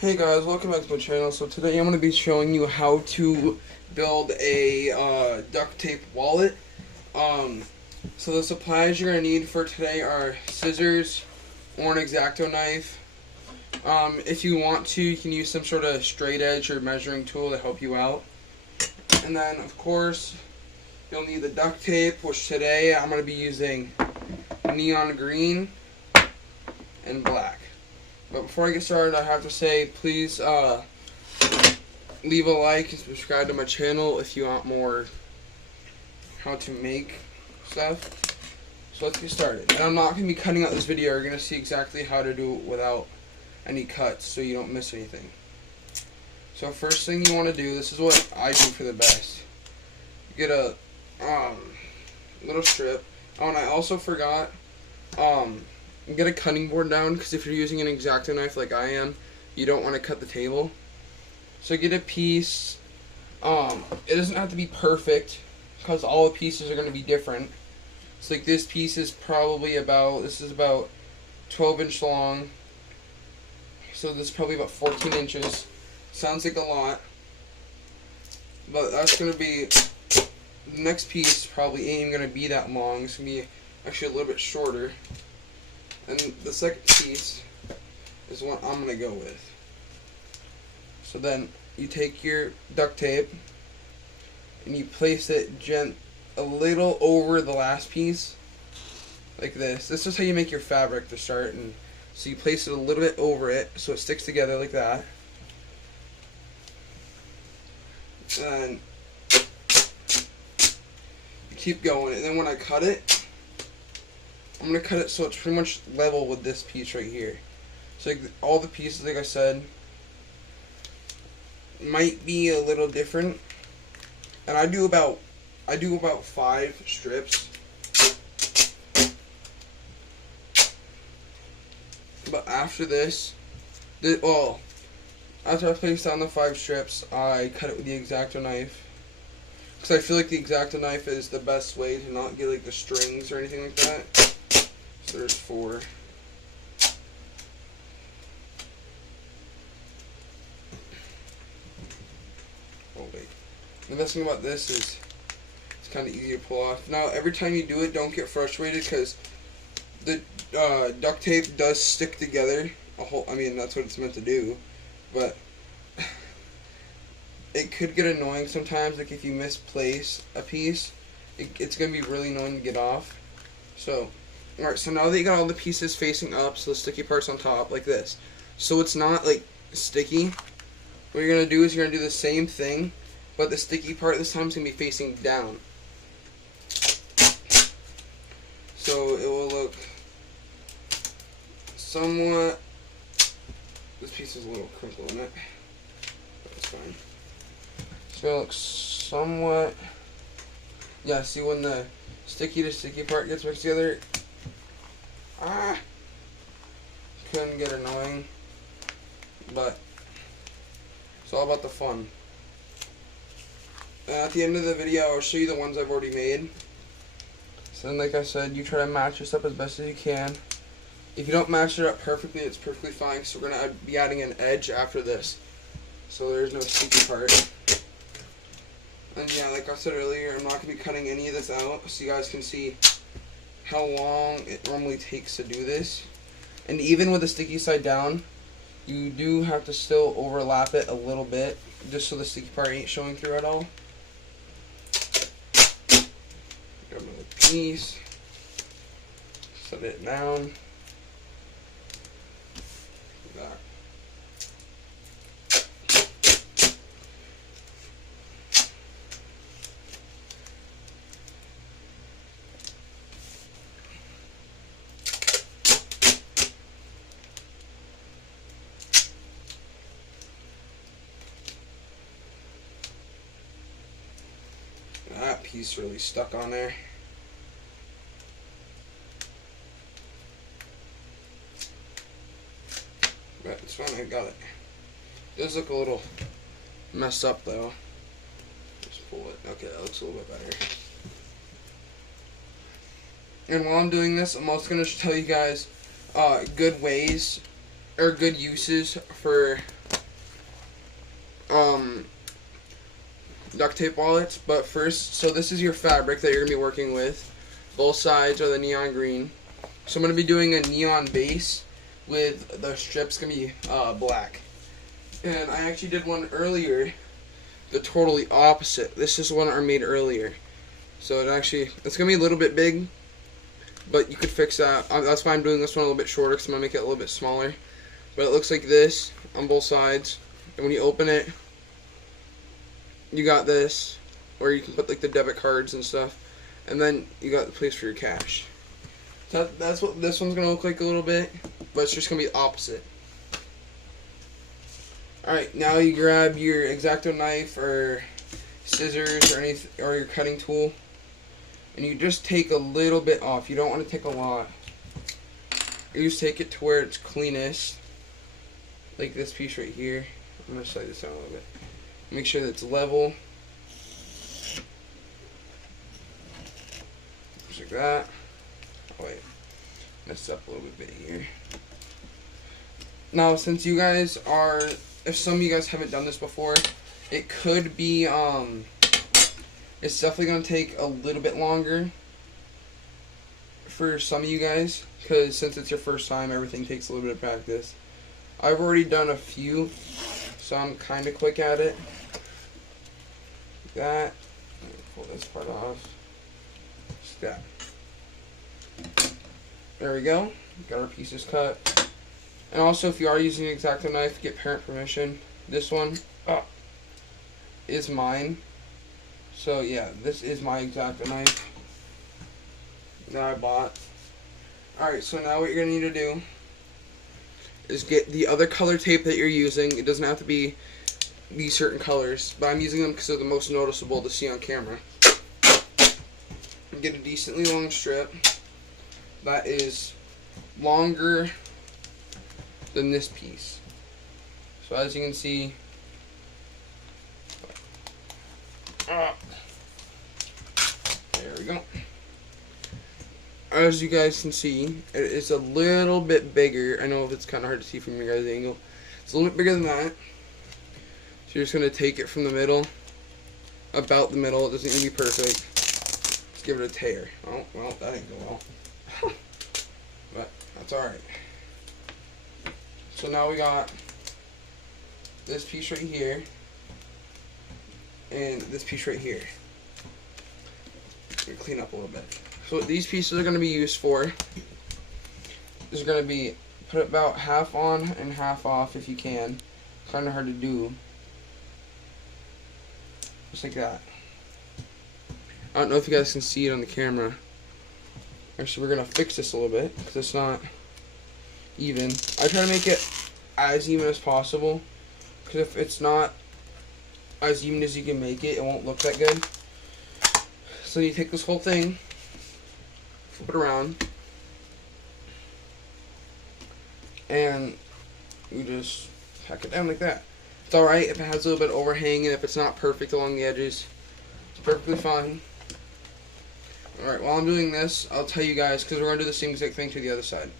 Hey guys, welcome back to my channel. So today I'm going to be showing you how to build a duct tape wallet. So the supplies you're going to need for today are scissors or an X-Acto knife. If you want to, you can use some sort of straight edge or measuring tool to help you out. And then of course you'll need the duct tape, which today I'm going to be using neon green and black. But before I get started, I have to say, please leave a like and subscribe to my channel if you want more how to make stuff. So let's get started. And I'm not going to be cutting out this video. You're going to see exactly how to do it without any cuts so you don't miss anything. So first thing you want to do, this is what I do for the best. Get a little strip. Oh, and I also forgot, get a cutting board down, because if you're using an X-Acto knife like I am, you don't want to cut the table. So get a piece. It doesn't have to be perfect, because all the pieces are going to be different. So like this piece is probably about, this is about 12 inch long. So this is probably about 14 inches. Sounds like a lot, but that's going to be, the next piece probably ain't going to be that long. It's going to be actually a little bit shorter. And the second piece is what I'm going to go with. So then you take your duct tape and you place it a little over the last piece, like this. This is how you make your fabric to start. And so you place it a little bit over it so it sticks together like that. And you keep going. And then when I cut it, I'm going to cut it so it's pretty much level with this piece right here. So like all the pieces, like I said, might be a little different. And I do about 5 strips. But after this, after I place down the 5 strips, I cut it with the X-Acto knife. Because I feel like the X-Acto knife is the best way to not get like the strings or anything like that. So there's 4. Oh wait. The best thing about this is it's kind of easy to pull off. Now every time you do it, don't get frustrated, because the duct tape does stick together. I mean, that's what it's meant to do. But it could get annoying sometimes. Like if you misplace a piece, it's going to be really annoying to get off. So alright, so now that you got all the pieces facing up, so the sticky part's on top, like this. So it's not, like, sticky. What you're going to do is you're going to do the same thing, but the sticky part this time is going to be facing down. So it will look somewhat, this piece is a little crinkled in it, but it's fine. It's going to look somewhat, yeah, see when the sticky to sticky part gets mixed together, couldn't get annoying, but it's all about the fun. At the end of the video, I'll show you the ones I've already made. So then, like I said, you try to match this up as best as you can. If you don't match it up perfectly, it's perfectly fine, so we're going to be adding an edge after this. So there's no sticky part. And yeah, like I said earlier, I'm not going to be cutting any of this out, so you guys can see how long it normally takes to do this. And even with the sticky side down, you do have to still overlap it a little bit, just so the sticky part ain't showing through at all. Grab another piece, set it down, like that. That piece really stuck on there. But it's fine, I got it. It does look a little messed up though. Just pull it. Okay, that looks a little bit better. And while I'm doing this, I'm also going to tell you guys good ways or good uses for duct tape wallets. But first, so this is your fabric that you're going to be working with. Both sides are the neon green. So I'm going to be doing a neon base with the strips going to be black. And I actually did one earlier, the totally opposite. This is one I made earlier. So it's going to be a little bit big, but you could fix that. That's why I'm doing this one a little bit shorter, because I'm going to make it a little bit smaller. But it looks like this on both sides. And when you open it, you got this, where you can put like the debit cards and stuff. And then you got the place for your cash. So that's what this one's going to look like a little bit, but it's just going to be opposite. Alright, now you grab your X-Acto knife or scissors or your cutting tool, and you just take a little bit off. You don't want to take a lot. You just take it to where it's cleanest, like this piece right here. I'm going to slide this down a little bit. Make sure that it's level. Just like that. Oh wait, messed up a little bit here. Now, since you guys are, if some of you guys haven't done this before, it could be, it's definitely going to take a little bit longer for some of you guys, because since it's your first time, everything takes a little bit of practice. I've already done a few, so I'm kind of quick at it. Like that. Let me pull this part off. Just that. There we go. Got our pieces cut. And also, if you are using an X-Acto knife, get parent permission. This one is mine. So yeah, this is my X-Acto knife that I bought. Alright, so now what you're going to need to do is get the other color tape that you're using. It doesn't have to be these certain colors, but I'm using them because they're the most noticeable to see on camera. Get a decently long strip that is longer than this piece. So as you can see, there we go. As you guys can see, it is a little bit bigger. I know it's kind of hard to see from your guys' angle. It's a little bit bigger than that. So you're just going to take it from the middle, about the middle. It doesn't need to be perfect. Let's give it a tear. Oh, well, that didn't go well. But that's alright. So now we got this piece right here and this piece right here. Let me clean up a little bit. So what these pieces are going to be used for is going to be put about half on and half off if you can. Kind of hard to do. Just like that. I don't know if you guys can see it on the camera. Actually, we're going to fix this a little bit because it's not even. I try to make it as even as possible, because if it's not as even as you can make it, it won't look that good. So you take this whole thing, flip it around, and you just pack it down like that. It's alright if it has a little bit of overhang and if it's not perfect along the edges. It's perfectly fine. Alright, while I'm doing this, I'll tell you guys, because we're going to do the same exact thing to the other side.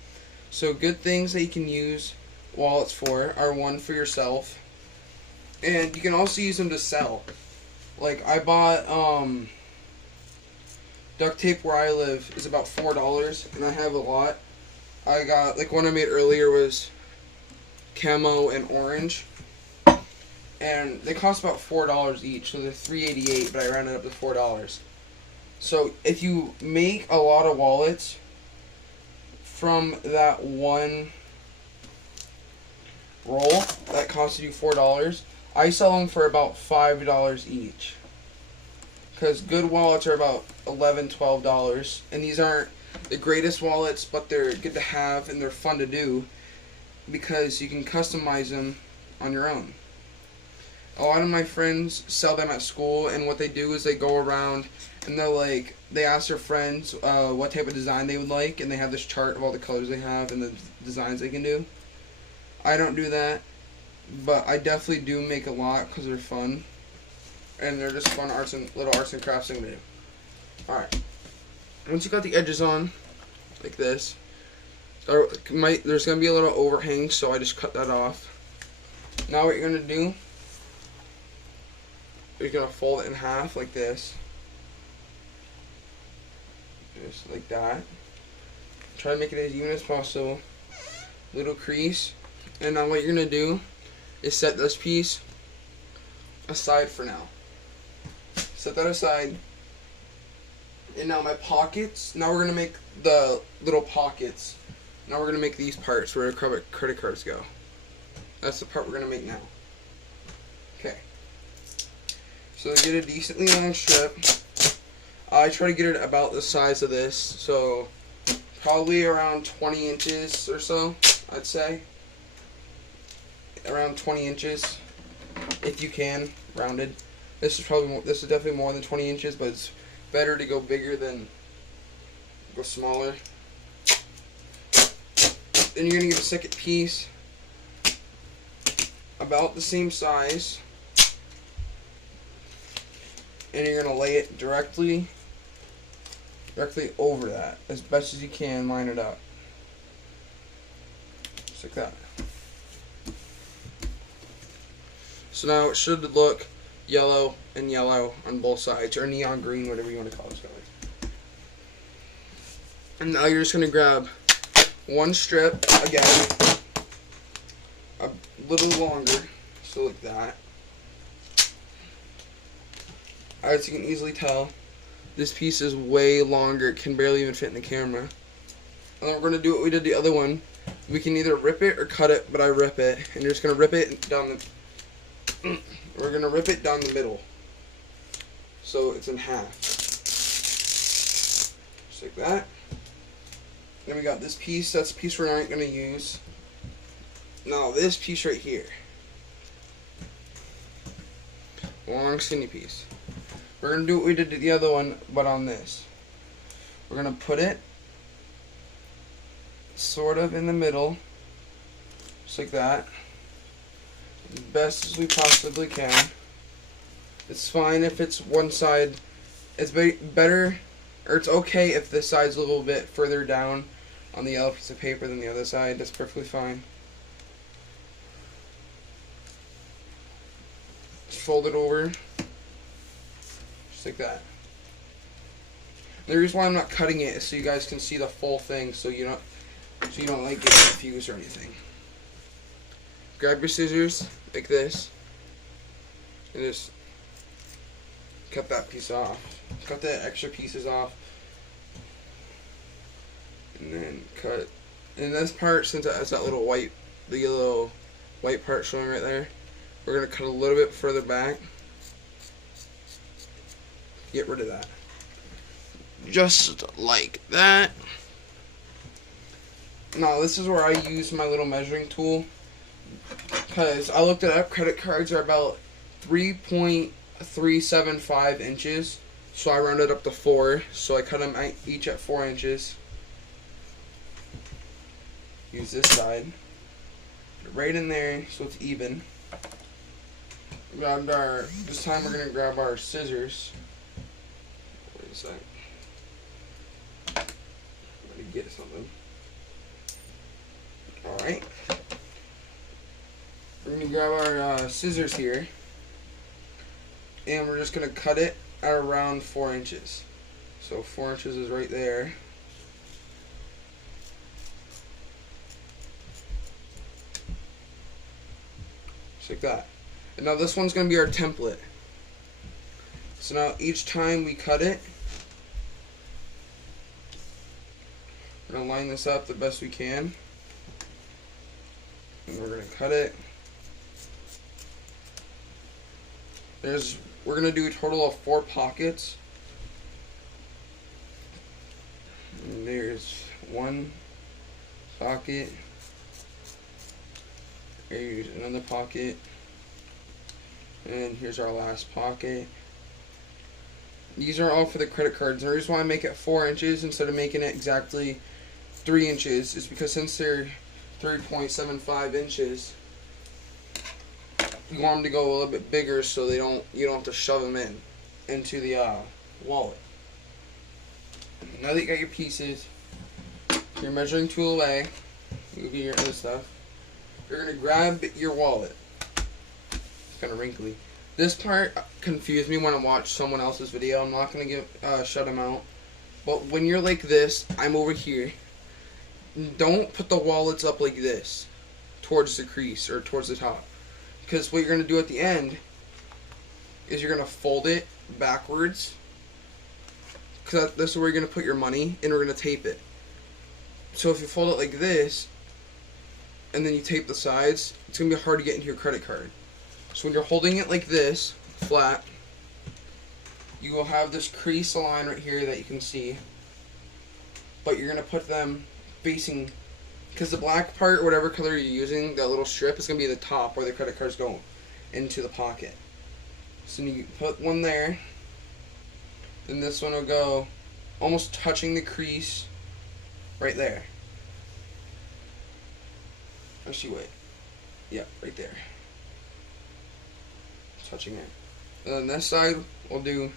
So good things that you can use wallets for are one for yourself, and you can also use them to sell. Like I bought duct tape where I live is about $4, and I have a lot. I got, like one I made earlier was camo and orange, and they cost about $4 each, so they're $3.88, but I rounded up to $4. So if you make a lot of wallets from that one roll that costed you $4, I sell them for about $5 each. Because good wallets are about $11, $12, and these aren't the greatest wallets, but they're good to have and they're fun to do because you can customize them on your own. A lot of my friends sell them at school, and what they do is they go around and they ask their friends what type of design they would like, and they have this chart of all the colors they have and the designs they can do. I don't do that, but I definitely do make a lot because they're fun, and they're just fun little arts and crafts thing to do. Alright, once you got the edges on, like this, there's going to be a little overhang, so I just cut that off. Now what you're going to do you're gonna fold it in half like this. Just like that. Try to make it as even as possible. Little crease. And now what you're gonna do is set this piece aside for now. Set that aside. And now my pockets, now we're gonna make the little pockets. Now we're gonna make these parts where credit cards go. That's the part we're gonna make now. Okay. So get a decently long strip. I try to get it about the size of this, so probably around 20 inches or so, I'd say. Around 20 inches, if you can, rounded. This is definitely more than 20 inches, but it's better to go bigger than go smaller. Then you're gonna get a second piece about the same size, and you're gonna lay it directly over that as best as you can. Line it up just like that. So now it should look yellow and yellow on both sides, or neon green, whatever you want to call this color. And now you're just going to grab one strip, again, a little longer, so like that. As you can easily tell, this piece is way longer, it can barely even fit in the camera. And then we're going to do what we did the other one. We can either rip it or cut it, but I rip it. And you're just going to rip it down the... We're going to rip it down the middle, so it's in half. Just like that. Then we got this piece. That's the piece we're not going to use. Now this piece right here. Long skinny piece. We're going to do what we did to the other one, but on this. We're going to put it sort of in the middle, just like that. As best as we possibly can. It's fine if it's one side. It's better, or it's okay if the side's a little bit further down on the yellow piece of paper than the other side. That's perfectly fine. Just fold it over, just like that. The reason why I'm not cutting it is so you guys can see the full thing, so you don't like get confused or anything. Grab your scissors like this and just cut that piece off. Cut the extra pieces off, and then cut. And this part, since it has that little white, the yellow white part showing right there, we're gonna cut a little bit further back. Get rid of that. Just like that. Now this is where I use my little measuring tool, because I looked it up. Credit cards are about 3.375 inches, so I rounded up to 4, so I cut them each at 4 inches. Use this side, put it right in there so it's even. This time we're gonna grab our scissors. Wait a sec. I'm gonna get something. Alright. We're going to grab our scissors here, and we're just going to cut it at around 4 inches. So 4 inches is right there. Just like that. And now this one's going to be our template. So now each time we cut it, we're going to line this up the best we can. And we're going to cut it. We're gonna do a total of 4 pockets. And there's one pocket. Here's another pocket. And here's our last pocket. These are all for the credit cards. And the reason why I make it 4 inches instead of making it exactly 3 inches is because since they're 3.75 inches, you want them to go a little bit bigger so you don't have to shove them into the wallet. Now that you got your pieces, your measuring tool away, move your other stuff, you're going to grab your wallet. It's kind of wrinkly. This part confused me when I watched someone else's video. I'm not going to shut them out. But when you're like this, I'm over here. Don't put the wallets up like this towards the crease or towards the top. Because what you're going to do at the end is you're going to fold it backwards. Because this is where you're going to put your money, and we're going to tape it. So if you fold it like this, and then you tape the sides, it's going to be hard to get into your credit card. So when you're holding it like this, flat, you will have this crease line right here that you can see. But you're going to put them facing, because the black part, whatever color you're using, that little strip is going to be the top where the credit cards go into the pocket. So you put one there, then this one will go almost touching the crease right there. Actually, wait. Yeah, right there. Touching it. And then this side, we'll do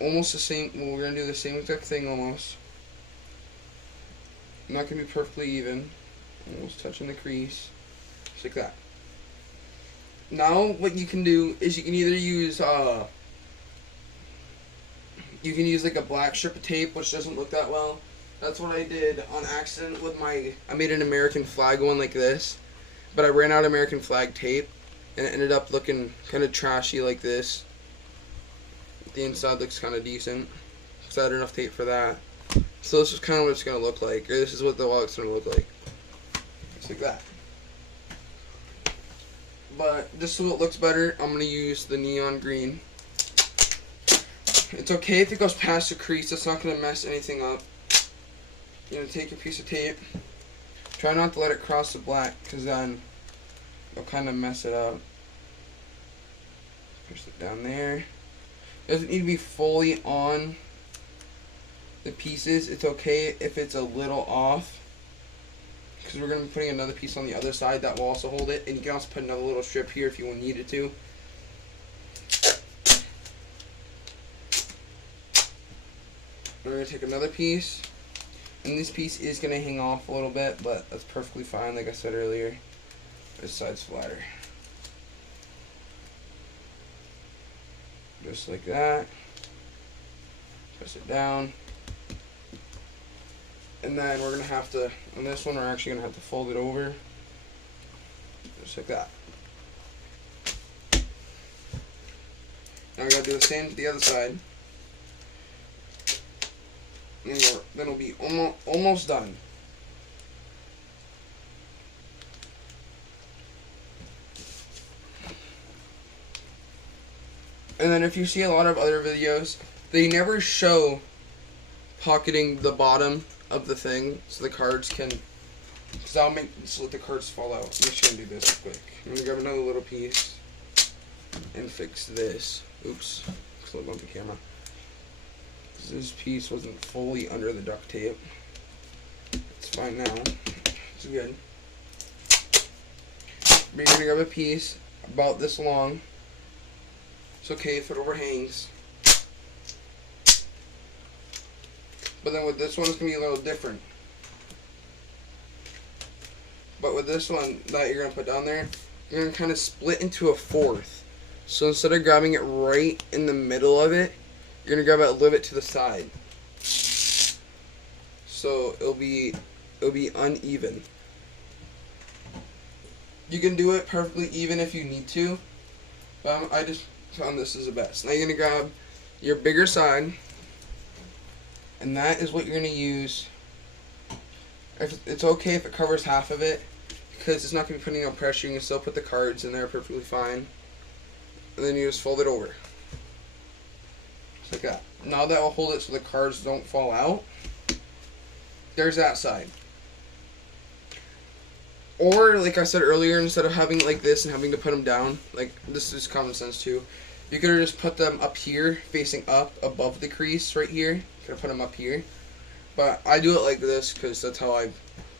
almost the same. Well, we're going to do the same exact thing almost. Not going to be perfectly even. Almost touching the crease. Just like that. Now, what you can do is you can either use like a black strip of tape, which doesn't look that well. That's what I did on accident with I made an American flag one like this, but I ran out of American flag tape, and it ended up looking kind of trashy like this. The inside looks kind of decent, because I had enough tape for that. So this is kind of what it's going to look like, or this is what the wallet's going to look like. Just like that. But just so it looks better, I'm going to use the neon green. It's okay if it goes past the crease, it's not going to mess anything up. You're going to take a piece of tape. Try not to let it cross the black, because then it'll kind of mess it up. Push it down there. It doesn't need to be fully on the pieces. It's okay if it's a little off, because we're going to be putting another piece on the other side that will also hold it, and you can also put another little strip here if you needed to. We're going to take another piece, and this piece is going to hang off a little bit, but that's perfectly fine, like I said earlier. This side's flatter. Just like that. Press it down. And then we're going to have to, on this one, we're actually going to have to fold it over. Just like that. Now we got to do the same to the other side. And then we'll be almost done. And then if you see a lot of other videos, they never show pocketing the bottom of the thing so the cards can, because I'll just let the cards fall out. I'm just going to do this quick. I'm going to grab another little piece and fix this. Oops, slow down the camera. This piece wasn't fully under the duct tape. It's fine now. It's good. But you're going to grab a piece about this long. It's okay if it overhangs. But then with this one, it's going to be a little different. But with this one that you're going to put down there, you're going to kind of split into a fourth. So instead of grabbing it right in the middle of it, you're going to grab it a little bit to the side. So it'll be uneven. You can do it perfectly even if you need to, but I just found this is the best. Now you're going to grab your bigger side, and that is what you're going to use. It's okay if it covers half of it, because it's not going to be putting no pressure. You can still put the cards in there perfectly fine. And then you just fold it over. Just like that. Now that will hold it so the cards don't fall out. There's that side. Or, like I said earlier, instead of having it like this and having to put them down, like this is common sense too, you could have just put them up here, facing up above the crease right here. You could have put them up here. But I do it like this because that's how I've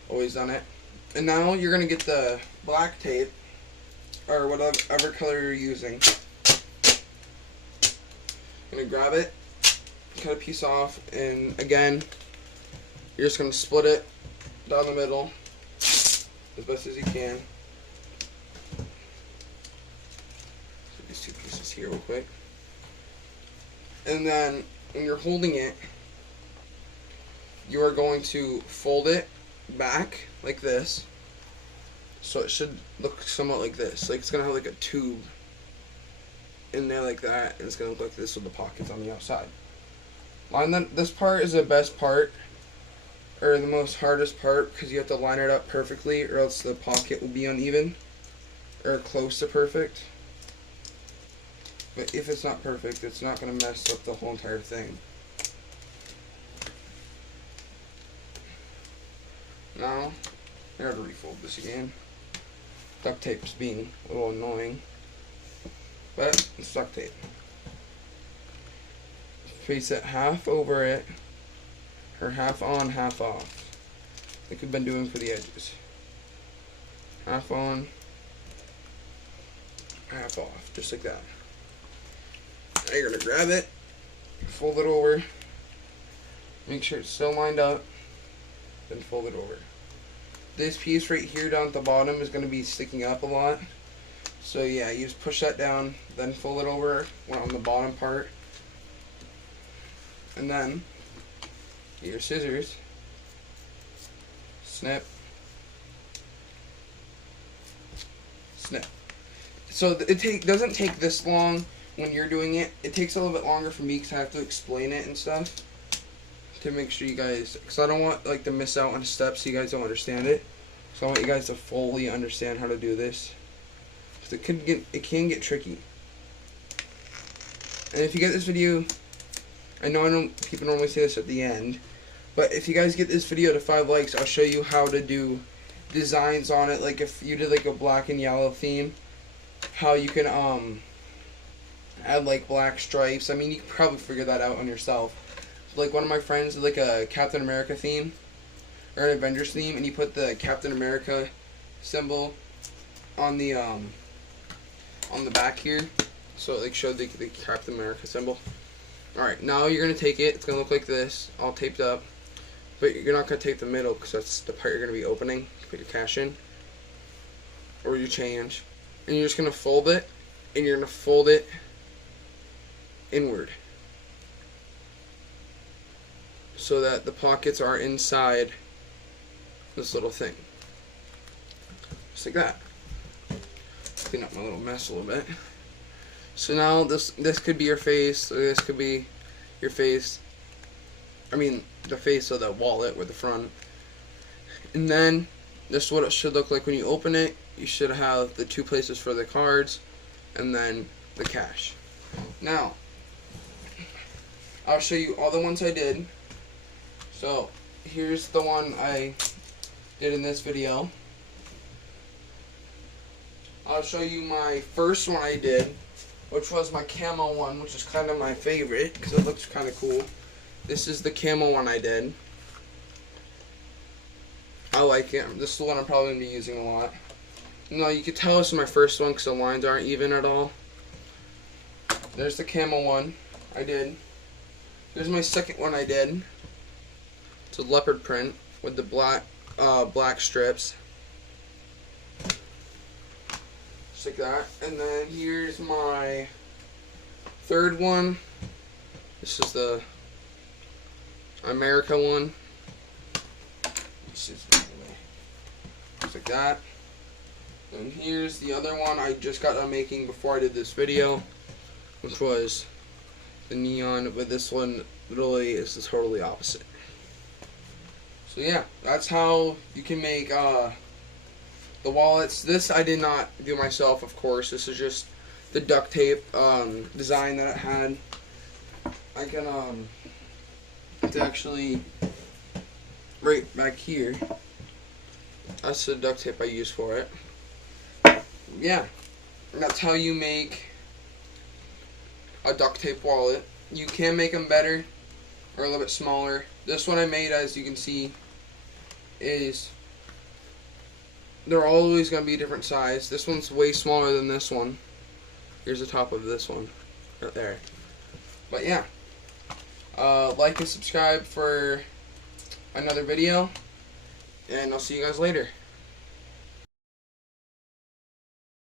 always done it. And now you're going to get the black tape, or whatever color you're using. I'm going to grab it, cut a piece off, and again, you're just going to split it down the middle as best as you can. Like these two pieces here real quick. And then when you're holding it, you are going to fold it back like this. So it should look somewhat like this. Like it's going to have like a tube in there like that, and it's going to look like this with the pockets on the outside. This part is the best part, or the most hardest part, because you have to line it up perfectly or else the pocket will be uneven or close to perfect. But if it's not perfect, it's not going to mess up the whole entire thing. Now, I gotta refold this again. Duct tape's being a little annoying, but it's duct tape. Face it half over it, or half on, half off, like we've been doing for the edges. Half on, half off, just like that. Now you're gonna grab it, fold it over, make sure it's still lined up, then fold it over. This piece right here down at the bottom is going to be sticking up a lot. So yeah, you just push that down, then fold it over on the bottom part. And then get your scissors, snip, snip. So it doesn't take this long when you're doing it. It takes a little bit longer for me because I have to explain it and stuff, to make sure you guys, because I don't want like to miss out on steps so you guys don't understand it. So I want you guys to fully understand how to do this, because it can get tricky. And if you get this video, I know people normally say this at the end, but if you guys get this video to 5 likes, I'll show you how to do designs on it. Like if you did like a black and yellow theme, how you can add like black stripes. I mean, you can probably figure that out on yourself. Like one of my friends did like a Captain America theme or an Avengers theme, and he put the Captain America symbol on the back here, so it like showed the Captain America symbol. Alright, now you're gonna take it. It's gonna look like this, all taped up, but you're not gonna tape the middle because that's the part you're gonna be opening to put your cash in or your change. And you're just gonna fold it, and you're gonna fold it inward, so that the pockets are inside this little thing. Just like that. Clean up my little mess a little bit. So now this could be your face, or this could be your face. I mean the face of the wallet with the front. And then this is what it should look like when you open it. You should have the 2 places for the cards and then the cash. Now I'll show you all the ones I did. So here's the one I did in this video. I'll show you my first one I did, which was my camo one, which is kind of my favorite because it looks kind of cool. This is the camo one I did. I like it. This is the one I'm probably going to be using a lot. No, you can tell this is my first one because the lines aren't even at all. There's the camo one I did. Here's my second one I did. It's a leopard print with the black strips. Just like that. And then here's my third one. This is the America one. Just like that. And here's the other one I just got done making before I did this video, which was the neon, but this one literally is the totally opposite. So yeah, that's how you can make the wallets. This I did not do myself, of course. This is just the duct tape design that it had. I can it's actually right back here. That's the duct tape I use for it. Yeah, and that's how you make a duct tape wallet. You can make them better or a little bit smaller. This one I made, as you can see, they're always going to be a different size. This one's way smaller than this one. Here's the top of this one right there. But yeah, like and subscribe for another video, and I'll see you guys later.